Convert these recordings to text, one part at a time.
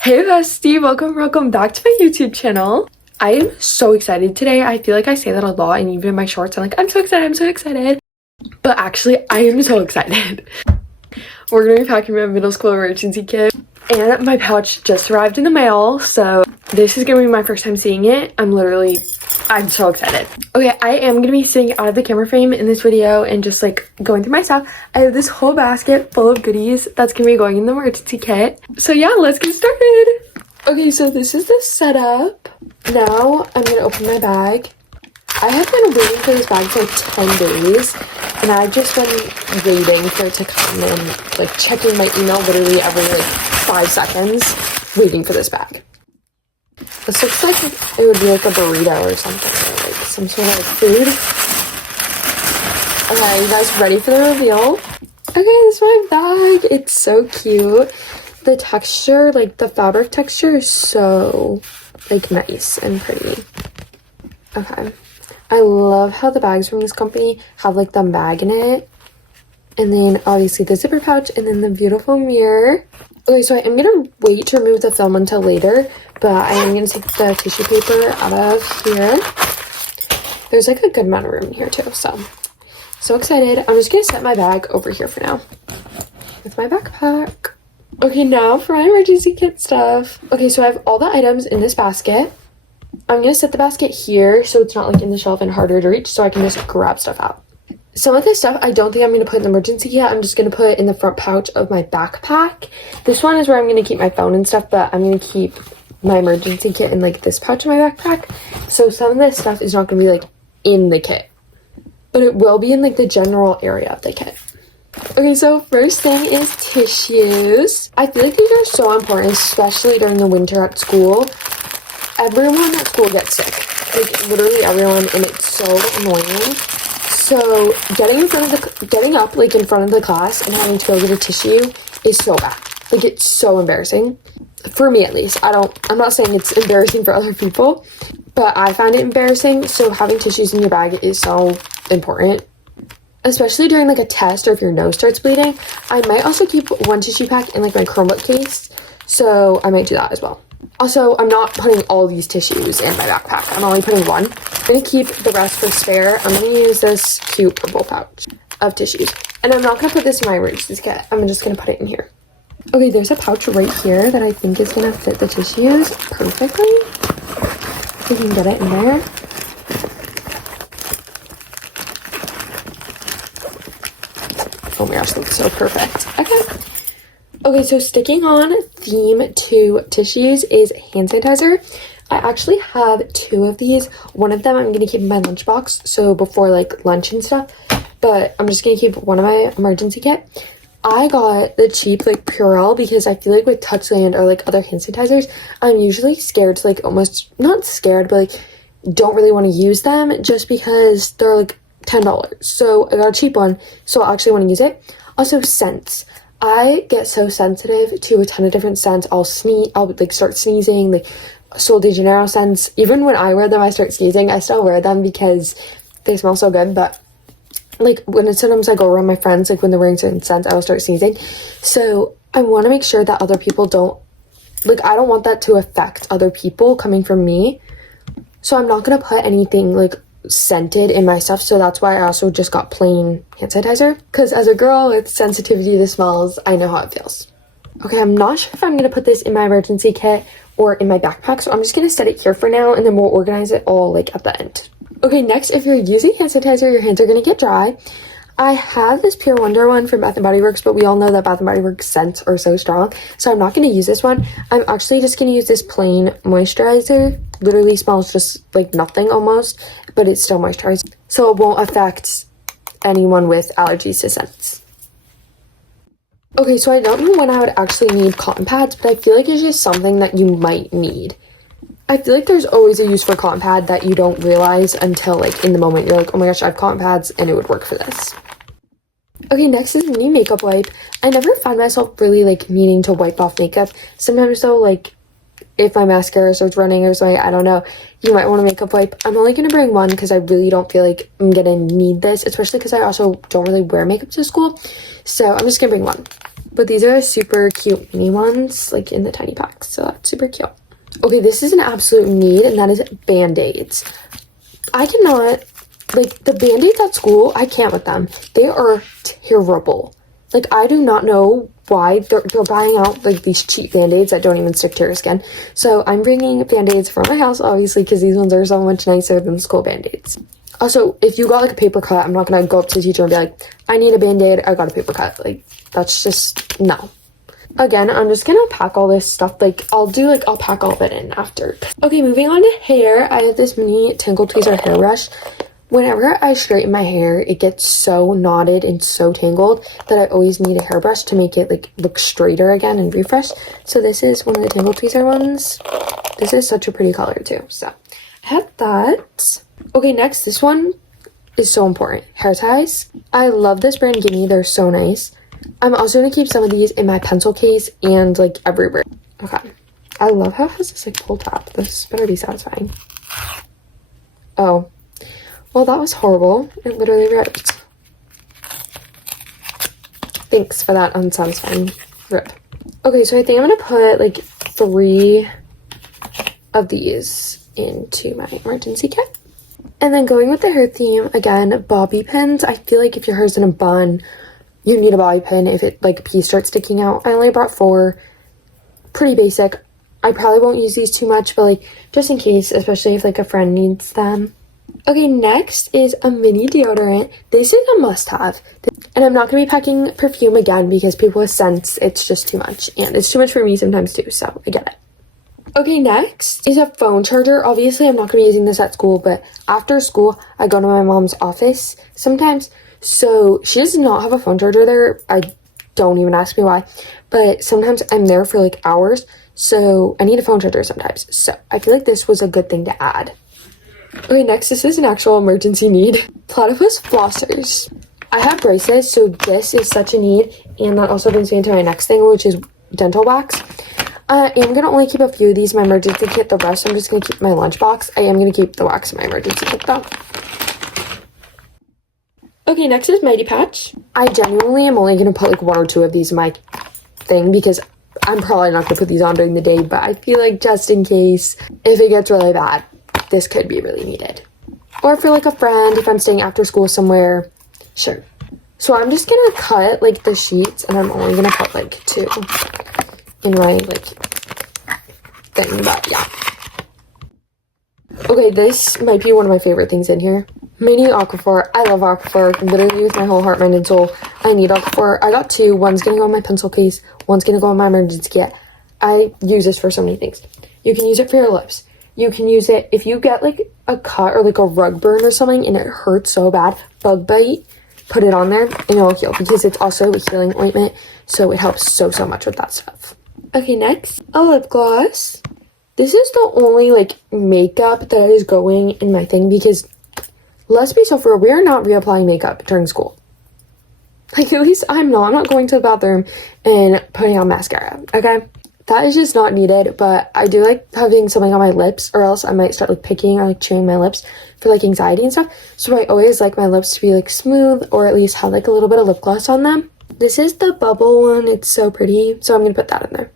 Hey bestie, welcome back to my YouTube channel. I am so excited today. I feel like I say that a lot, and even in my shorts I'm like, I'm so excited. But actually, I am so excited. We're gonna be packing my middle school emergency kit, and my pouch just arrived in the mail, so this is gonna be my first time seeing it. I'm so excited. Okay, I am gonna be sitting out of the camera frame in this video and just like going through my stuff. I have this whole basket full of goodies that's gonna be going in the emergency kit. So yeah, let's get started. Okay, so this is the setup. Now I'm gonna open my bag. I have been waiting for this bag for like 10 days, and I've just been waiting for it to come and like checking my email literally every like 5 seconds, waiting for this bag. This looks like it would be like a burrito or something, or like some sort of like food. Okay, you guys ready for the reveal? Okay, this is my bag. It's so cute. The texture, like the fabric texture is so like nice and pretty. Okay. I love how the bags from this company have like the magnet, and then obviously the zipper pouch, and then the beautiful mirror. Okay, so I am gonna wait to remove the film until later, but I am gonna take the tissue paper out of here. There's like a good amount of room in here too, so excited. I'm just gonna set my bag over here for now with my backpack. Okay, now for my emergency kit stuff. Okay, so I have all the items in this basket. I'm gonna set the basket here so it's not like in the shelf and harder to reach, so I can just grab stuff out. Some of this stuff I don't think I'm going to put in the emergency kit. I'm just going to put it in the front pouch of my backpack. This one is where I'm going to keep my phone and stuff, but I'm going to keep my emergency kit in like this pouch of my backpack. So some of this stuff is not going to be like in the kit, but it will be in like the general area of the kit. Okay, so first thing is tissues. I feel like these are so important, especially during the winter at school. Everyone at school gets sick, like literally everyone, and it's so annoying. So getting up like in front of the class and having to go get a tissue is so bad. Like, it's so embarrassing. For me at least. I'm not saying it's embarrassing for other people, but I find it embarrassing. So having tissues in your bag is so important. Especially during like a test or if your nose starts bleeding. I might also keep one tissue pack in like my Chromebook case. So I might do that as well. Also, I'm not putting all these tissues in my backpack. I'm only putting one. I'm going to keep the rest for spare. I'm going to use this cute purple pouch of tissues. And I'm not going to put this in my emergency kit. I'm just going to put it in here. Okay, there's a pouch right here that I think is going to fit the tissues perfectly. We can get it in there. Oh my gosh, that looks so perfect. Okay. Okay, so sticking on theme to tissues is hand sanitizer. I actually have 2 of these. One of them I'm going to keep in my lunchbox, so before like lunch and stuff. But I'm just going to keep one of my emergency kit. I got the cheap like Purell because I feel like with Touchland or like other hand sanitizers, I'm usually scared to like almost, not scared, but like don't really want to use them just because they're like $10. So I got a cheap one, so I actually want to use it. Also, scents. I get so sensitive to a ton of different scents. I'll like start sneezing, like Sol de Janeiro scents. Even when I wear them, I start sneezing. I still wear them because they smell so good, but like sometimes I go around my friends, like when they're wearing certain scents, I will start sneezing. So I want to make sure that other people don't, like I don't want that to affect other people coming from me. So I'm not going to put anything like scented in my stuff, so that's why I also just got plain hand sanitizer, because as a girl with sensitivity to smells, I know how it feels. Okay, I'm not sure if I'm going to put this in my emergency kit or in my backpack, so I'm just going to set it here for now, and then we'll organize it all like at the end. Okay, next, if you're using hand sanitizer, your hands are going to get dry. I have this Pure Wonder one from Bath & Body Works, but we all know that Bath & Body Works scents are so strong, so I'm not going to use this one. I'm actually just going to use this plain moisturizer. Literally smells just like nothing almost, but it's still moisturized, so it won't affect anyone with allergies to scents. Okay, so I don't know when I would actually need cotton pads, but I feel like it's just something that you might need. I feel like there's always a use for cotton pad that you don't realize until like in the moment you're like, oh my gosh, I have cotton pads and it would work for this. Okay, next is a new makeup wipe. I never find myself really like needing to wipe off makeup. Sometimes though, like if my mascara starts running or something, I don't know, you might want a makeup wipe. I'm only going to bring one because I really don't feel like I'm going to need this, especially because I also don't really wear makeup to school. So I'm just going to bring one. But these are super cute mini ones, like in the tiny packs, so that's super cute. Okay, this is an absolute need, and that is Band-Aids. I cannot, like, the Band-Aids at school, I can't with them. They are terrible. Like, I do not know why they're buying out, like, these cheap Band-Aids that don't even stick to your skin. So I'm bringing Band-Aids from my house, obviously, because these ones are so much nicer than the school Band-Aids. Also, if you got, like, a paper cut, I'm not gonna go up to the teacher and be like, I need a Band-Aid, I got a paper cut. Like, that's just, no. Again, I'm just gonna pack all this stuff, like, I'll pack all of it in after. Okay, moving on to hair, I have this mini Tangle Tweezer hairbrush. Whenever I straighten my hair, it gets so knotted and so tangled that I always need a hairbrush to make it, like, look straighter again and refresh. So this is one of the Tangle Tweezer ones. This is such a pretty color, too, so I have that. Okay, next, this one is so important. Hair ties. I love this brand Gimme, they're so nice. I'm also going to keep some of these in my pencil case and, like, everywhere. Okay. I love how it has this, like, pull tab. This better be satisfying. Oh. Well, that was horrible. It literally ripped. Thanks for that unsatisfying rip. Okay, so I think I'm going to put, like, 3 of these into my emergency kit. And then going with the hair theme, again, bobby pins. I feel like if your hair's in a bun, you need a bobby pin if it, like, a piece starts sticking out. I only brought 4. Pretty basic. I probably won't use these too much, but, like, just in case, especially if, like, a friend needs them. Okay, next is a mini deodorant. This is a must-have. And I'm not going to be packing perfume again because people with scents, it's just too much. And it's too much for me sometimes, too, so I get it. Okay, next is a phone charger. Obviously, I'm not going to be using this at school, but after school, I go to my mom's office sometimes. So she does not have a phone charger there. I don't even ask me why. But sometimes I'm there for, like, hours. So I need a phone charger sometimes. So I feel like this was a good thing to add. Okay, next, this is an actual emergency need. Platypus flossers. I have braces, so this is such a need. And that also brings me into my next thing, which is dental wax. I am going to only keep a few of these in my emergency kit. The rest I'm just going to keep in my lunchbox. I am going to keep the wax in my emergency kit, though. Okay, next is Mighty Patch. I genuinely am only going to put, like, 1 or 2 of these in my thing because I'm probably not going to put these on during the day, but I feel like just in case, if it gets really bad, this could be really needed. Or for, like, a friend, if I'm staying after school somewhere, sure. So I'm just going to cut, like, the sheets, and I'm only going to put, like, 2 in my, like, thing, but yeah. Okay, this might be one of my favorite things in here. Mini Aquaphor. I love Aquaphor. Literally with my whole heart, mind, and soul. I need Aquaphor. I got 2. One's gonna go in my pencil case. One's gonna go in my emergency kit. I use this for so many things. You can use it for your lips. You can use it if you get, like, a cut or, like, a rug burn or something and it hurts so bad. Bug bite. Put it on there and it'll heal because it's also a healing ointment. So it helps so much with that stuff. Okay, next, a lip gloss. This is the only, like, makeup that is going in my thing because, let's be so real, we're not reapplying makeup during school. Like, at least I'm not going to the bathroom and putting on mascara, okay? That is just not needed, but I do like having something on my lips or else I might start, like, picking or, like, chewing my lips for, like, anxiety and stuff. So I always like my lips to be, like, smooth or at least have, like, a little bit of lip gloss on them. This is the bubble one. It's so pretty, so I'm going to put that in there.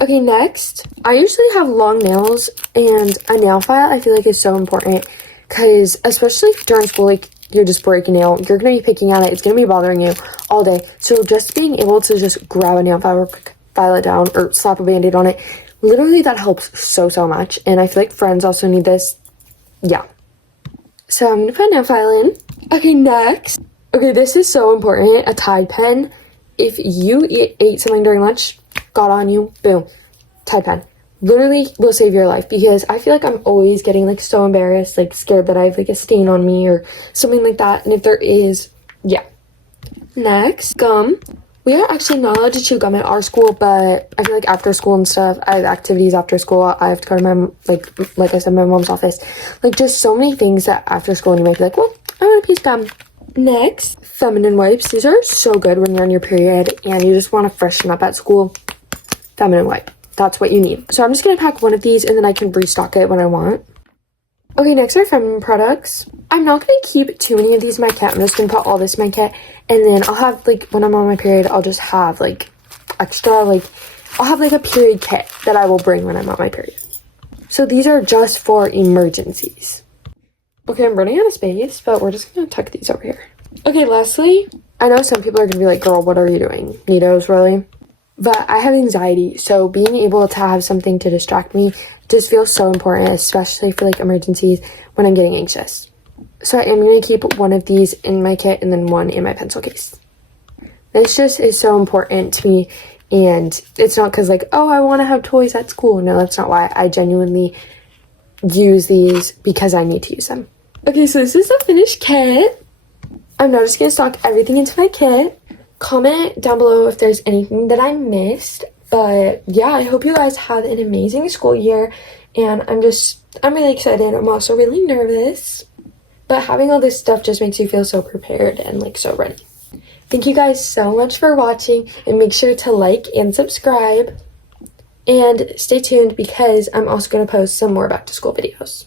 Okay, next, I usually have long nails, and a nail file I feel like is so important, because especially during school, like, you just break a nail, you're going to be picking at it, it's going to be bothering you all day, so just being able to just grab a nail file or file it down, or slap a band-aid on it, literally that helps so much, and I feel like friends also need this, yeah. So I'm going to put a nail file in. Okay, next, okay, this is so important, a Tide pen. If you ate something during lunch, got on you, boom, Tide pen. Literally will save your life because I feel like I'm always getting, like, so embarrassed, like, scared that I have, like, a stain on me or something like that. And if there is, yeah. Next, gum. We are actually not allowed to chew gum at our school, but I feel like after school and stuff, I have activities after school. I have to go to my, like I said, my mom's office. Like, just so many things that after school, and you might be like, well, I want a piece of gum. Next, feminine wipes. These are so good when you're on your period and you just want to freshen up at school. Feminine wipe. That's what you need. So I'm just going to pack one of these and then I can restock it when I want. Okay, next are feminine products. I'm not going to keep too many of these in my kit. I'm just going to put all this in my kit. And then I'll have, like, when I'm on my period, I'll just have, like, extra, like, I'll have like a period kit that I will bring when I'm on my period. So these are just for emergencies. Okay, I'm running out of space, but we're just gonna tuck these over here. Okay, lastly, I know some people are gonna be like, girl, what are you doing? Neatos, really? But I have anxiety, so being able to have something to distract me just feels so important, especially for like emergencies when I'm getting anxious. So I am going to keep one of these in my kit and then one in my pencil case. This just is so important to me, and it's not because like, oh, I want to have toys at school. No, that's not why. I genuinely use these because I need to use them. Okay, so this is the finished kit. I'm now just going to stock everything into my kit. Comment down below if there's anything that I missed. But yeah, I hope you guys had an amazing school year, and I'm really excited. I'm also really nervous. But having all this stuff just makes you feel so prepared and like so ready. Thank you guys so much for watching, and make sure to like and subscribe. And stay tuned because I'm also going to post some more back to school videos.